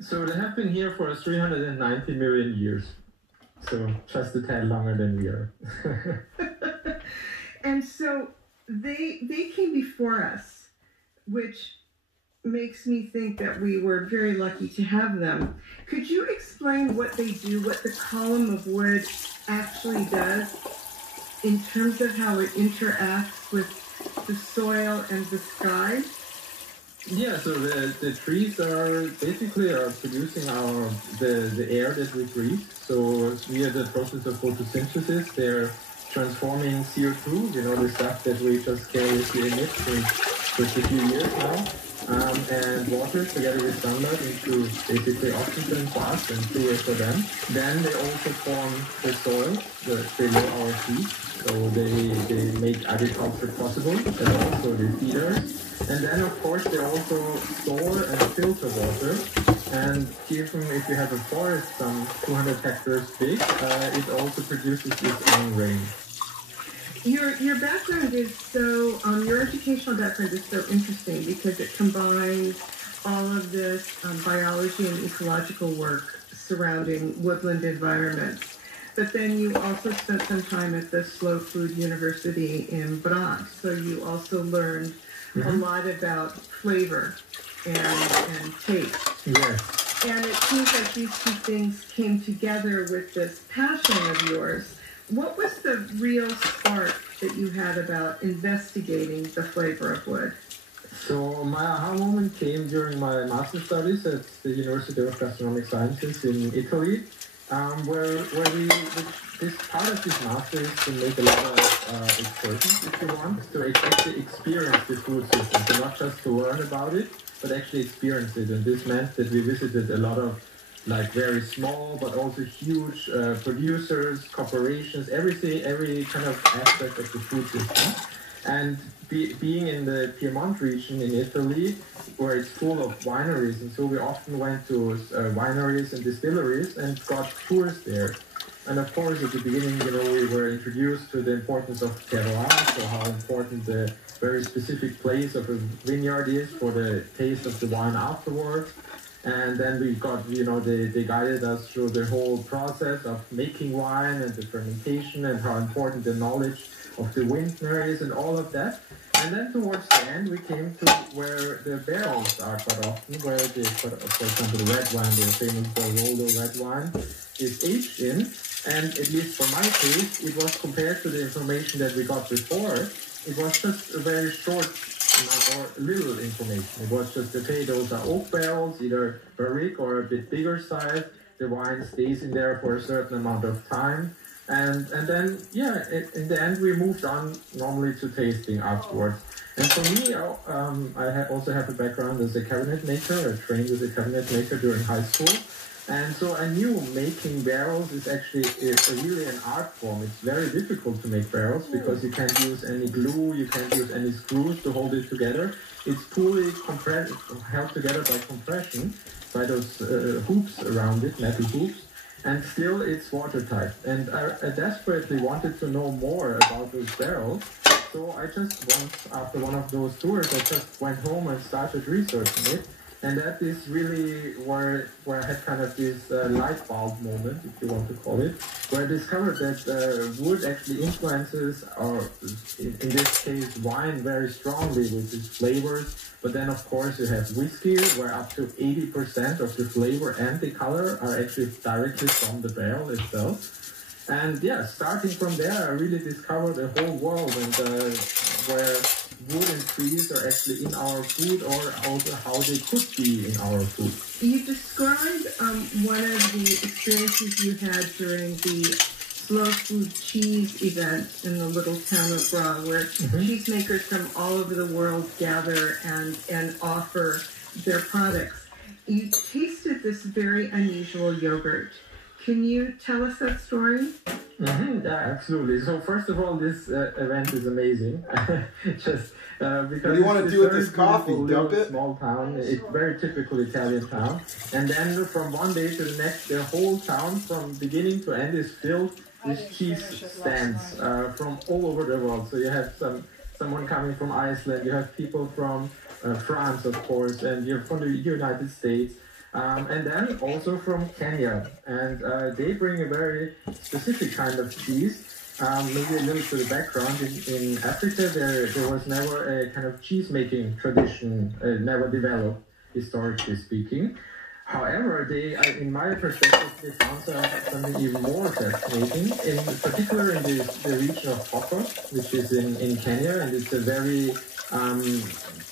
So they have been here for 390 million years. So just a tad longer than we are. And so they came before us, which makes me think that we were very lucky to have them. Could you explain what they do, what the column of wood actually does in terms of how it interacts with the soil and the sky? Yeah, so the trees are basically producing the air that we breathe. So via the process of photosynthesis, they're transforming CO2, the stuff that we just carelessly emit for a few years now, and water together with sunlight into basically oxygen for us and fuel for them. Then they also form the soil below our feet. So they make agriculture possible, and also the feeders. And then, of course, they also store and filter water. And even if you have a forest some 200 hectares big, it also produces its own rain. Your background is so, your educational background is so interesting because it combines all of this biology and ecological work surrounding woodland environments. But then you also spent some time at the Slow Food University in Brach, so you also learned a lot about flavor and taste. Yes. And it seems like these two things came together with this passion of yours. What was the real spark that you had about investigating the flavor of wood? So my aha moment came during my master's studies at the University of Gastronomic Sciences in Italy, where this part of this master is to make a lot of excursions, if you want, to actually experience the food system, so not just to learn about it, but actually experience it. And this meant that we visited a lot of very small but also huge producers, corporations, every kind of aspect of the food system. And being in the Piedmont region in Italy, where it's full of wineries, and so we often went to wineries and distilleries and got tours there. And of course, at the beginning, we were introduced to the importance of terroir, so how important the very specific place of a vineyard is for the taste of the wine afterwards. And then we got, they guided us through the whole process of making wine and the fermentation and how important the knowledge of the vintner is and all of that. And then towards the end, we came to where the barrels are quite often, where for example, the red wine, the famous Barolo red wine, is aged in. And at least for my case, it was compared to the information that we got before, it was just a very short or little information. It was just, okay, those are oak barrels, either barrique or a bit bigger size. The wine stays in there for a certain amount of time. And then, in the end, we moved on normally to tasting afterwards. And for me, I also have a background as a cabinet maker. I trained as a cabinet maker during high school. And so I knew making barrels is actually really an art form. It's very difficult to make barrels because you can't use any glue, you can't use any screws to hold it together. It's poorly held together by compression, by those hoops around it, metal hoops. And still it's watertight. And I desperately wanted to know more about those barrels. So I just once, after one of those tours, I just went home and started researching it. And that is really where I had kind of this light bulb moment, if you want to call it, where I discovered that wood actually influences, or in this case, wine very strongly with its flavors. But then, of course, you have whiskey, where up to 80% of the flavor and the color are actually directly from the barrel itself. And starting from there, I really discovered a whole world, and where wood and trees are actually in our food, or also how they could be in our food. You described one of the experiences you had during the Slow Food Cheese event in the little town of Brach, where cheesemakers from all over the world gather and offer their products. You tasted this very unusual yogurt. Can you tell us that story? Yeah, absolutely. So first of all, this event is amazing. Just because what do you want to do with this coffee? Dump it? Small town. It's very typical Italian town. And then from one day to the next, the whole town, from beginning to end, is filled with cheese stands from all over the world. So you have someone coming from Iceland. You have people from France, of course, and you're from the United States. And then also from Kenya. And they bring a very specific kind of cheese. Maybe a little to the background. In Africa, there was never a kind of cheese-making tradition, never developed, historically speaking. However, they, in my perspective, they found something even more fascinating, in particular in the region of Pokot, which is in Kenya, and it's a very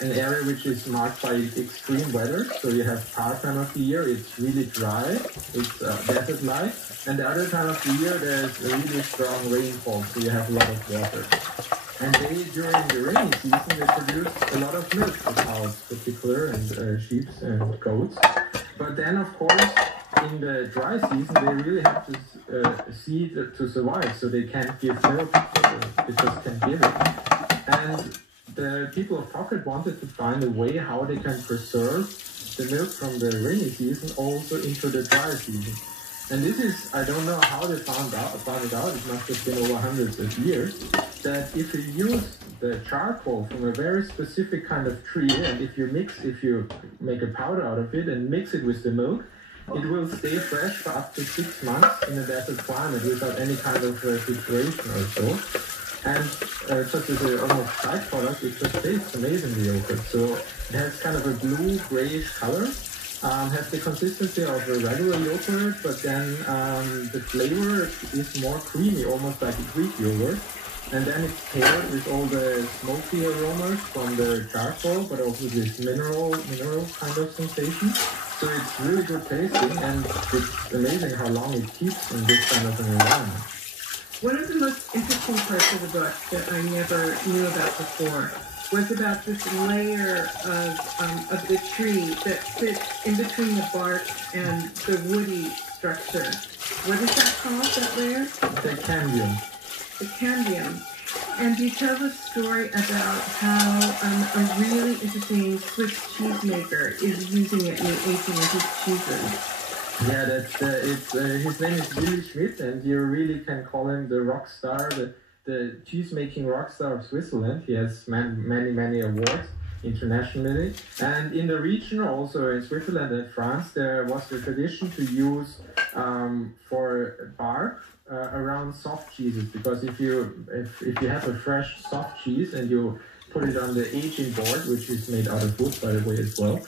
an area which is marked by extreme weather. So you have part time of the year, it's really dry, it's desert-like, and the other time of the year, there's a really strong rainfall, so you have a lot of water. And they, during the rainy season, they produce a lot of milk for cows, particular, and sheep and goats. But then, of course, in the dry season, they really have to seed to survive, so they can't give milk, they just can't give it. And the people of Pokot wanted to find a way how they can preserve the milk from the rainy season also into the dry season. And this is, I don't know how they found it out, it must have been over hundreds of years, that if you use the charcoal from a very specific kind of tree, and if you make a powder out of it and mix it with the milk, it will stay fresh for up to 6 months in a desert climate without any kind of refrigeration or so. And just as an almost side product, it just tastes amazingly yogurt. So it has kind of a blue, grayish color. Has the consistency of a regular yogurt, but then the flavor is more creamy, almost like a Greek yogurt. And then it's paired with all the smoky aromas from the charcoal, but also this mineral kind of sensation. So it's really good tasting, and it's amazing how long it keeps in this kind of an environment. One of the most interesting parts of the book that I never knew about before was about this layer of the tree that sits in between the bark and the woody structure. What is that called, that layer? The cambium. The cambium. And you tell the story about how a really interesting Swiss cheesemaker is using it in the aging of his cheeses. Yeah, his name is Willi Schmidt, and you really can call him the rock star, the cheese-making rock star of Switzerland. He has many awards internationally. And in the region, also in Switzerland and France, there was the tradition to use for bark around soft cheeses, because if you have a fresh soft cheese and you put it on the aging board, which is made out of wood, by the way, as well,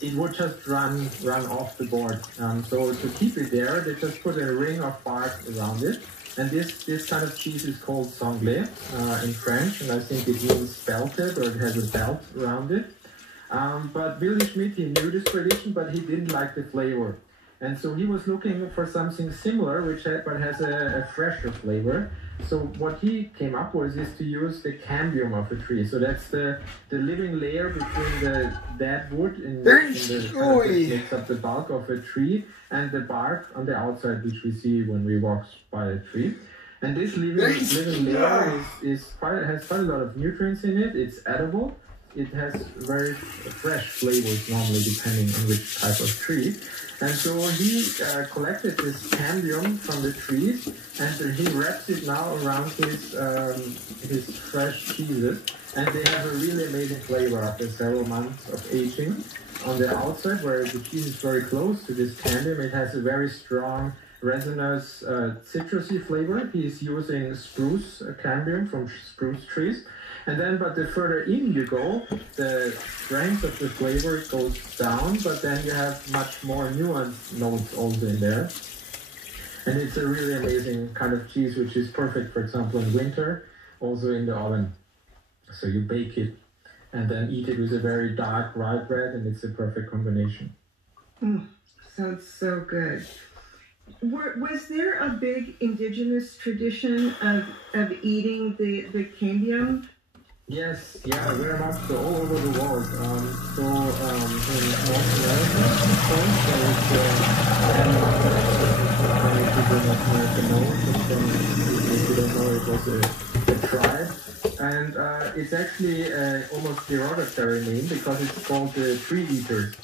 it would just run off the board. So to keep it there, they just put a ring of bark around it. And this kind of cheese is called sanglé in French, and I think it means belted, or it has a belt around it. But Willi Schmidt, he knew this tradition, but he didn't like the flavor. And so he was looking for something similar, but has a fresher flavor. So what he came up with is to use the cambium of a tree. So that's the living layer between the dead wood in the kind of makes up the bulk of a tree, and the bark on the outside, which we see when we walk by a tree. And this living layer has quite a lot of nutrients in it. It's edible. It has very fresh flavors normally, depending on which type of tree. And so he collected this cambium from the trees, and he wraps it now around his fresh cheeses. And they have a really amazing flavor after several months of aging. On the outside, where the cheese is very close to this cambium, it has a very strong resinous citrusy flavor. He's using spruce cambium from spruce trees. And then, but the further in you go, the strength of the flavor goes down, but then you have much more nuanced notes also in there. And it's a really amazing kind of cheese, which is perfect, for example, in winter, also in the oven. So you bake it and then eat it with a very dark rye bread, and it's a perfect combination. Sounds so good. Was there a big indigenous tradition of eating the cambium? Yes, yeah, very much so, all over the world. So in North America, of course, many people in North America know, but if you don't know, it was a tribe. And it's actually an almost derogatory name, because it's called the tree eaters.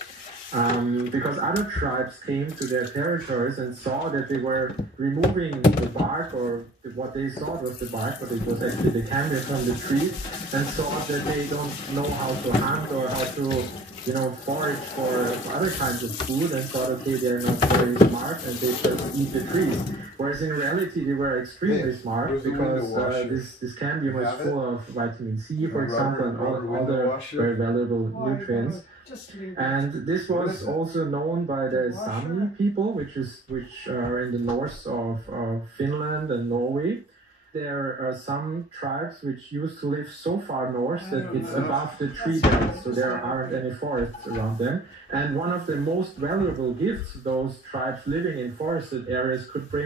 Because other tribes came to their territories and saw that they were removing the bark, or what they thought was the bark, but it was actually the cambium from the trees, and saw that they don't know how to hunt or how to forage for other kinds of food and thought, okay, they're not very smart and they just eat the trees. Whereas in reality, they were extremely smart because this cambium was full of vitamin C, for example, and all other very valuable nutrients. And this was also known by the Sami people, which are in the north of Finland and Norway. There are some tribes which used to live so far north that it's above the tree belts, so there aren't any forests around them. And one of the most valuable gifts those tribes living in forested areas could bring